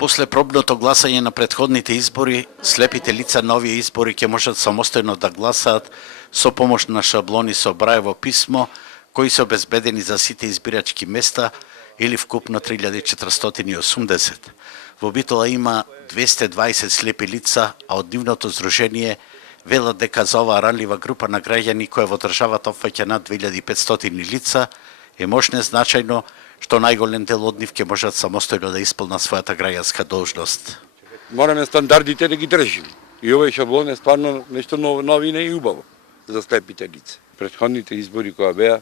После пробното гласање на претходните избори, слепите лица на овие избори ќе можат самостојно да гласаат со помош на шаблони со Браево писмо, кои се обезбедени за сите избирачки места или вкупно 3480. Во Битола има 220 слепи лица, а од нивното здружение велат дека за оваа ранлива група на граѓани која во државата опфаќа над 2500 лица е можне значајно што најголем дел од нив ќе можат самостојно да исполнат својата граѓанска должност. Мораме стандардите да ги држим. И овој шаблон е стварно нешто новина и убаво за слепите лица. Претходните избори која беа,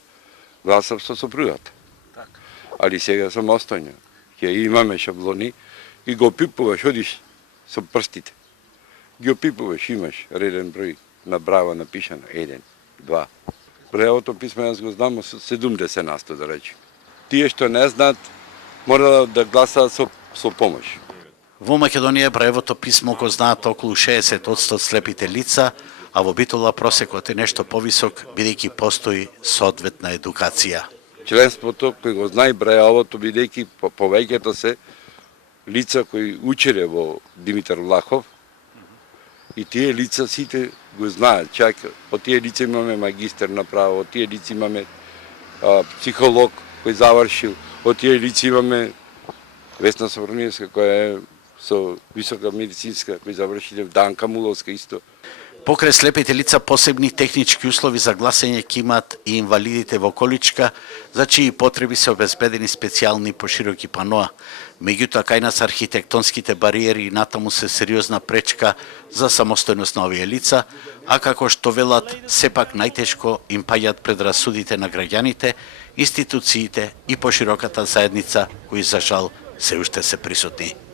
гласав со сопругата. Али сега самостојно. Ќе имаме шаблони и го пипуваш, одиш со прстите. Ги опипуваш, имаш реден број на Браво напишано, 1, 2. Браевото писмо јас го знам со 70% да речем. Тие што не знаат, мора да гласаат со помош. Во Македонија Браевото писмо го знаат околу 60% слепите лица, а во Битола просекот е нешто повисок, бидејќи постои соодветна едукација. Членството кој го знае Браевото, бидејќи повеќето се лица кои учеле во Димитар Влахов, и тие лица сите го знаат. Чак од тие лица имаме магистер на право, од тие лица имаме психолог кој завршил, од тие лица имаме Весна Саврониевска која е со висока медицинска, кој завршиле Данка Муловска исто. Покрај слепите лица посебни технички услови за гласање ќе имаат и инвалидите во количка, за чии потреби се обезбедени специјални пошироки паноа. Меѓутоа, кај нас архитектонските бариери и натаму се сериозна пречка за самостојност на овие лица, а како што велат, сепак најтешко им паѓаат предрасудите на граѓаните, институциите и пошироката заедница, кои за жал се уште се присутни.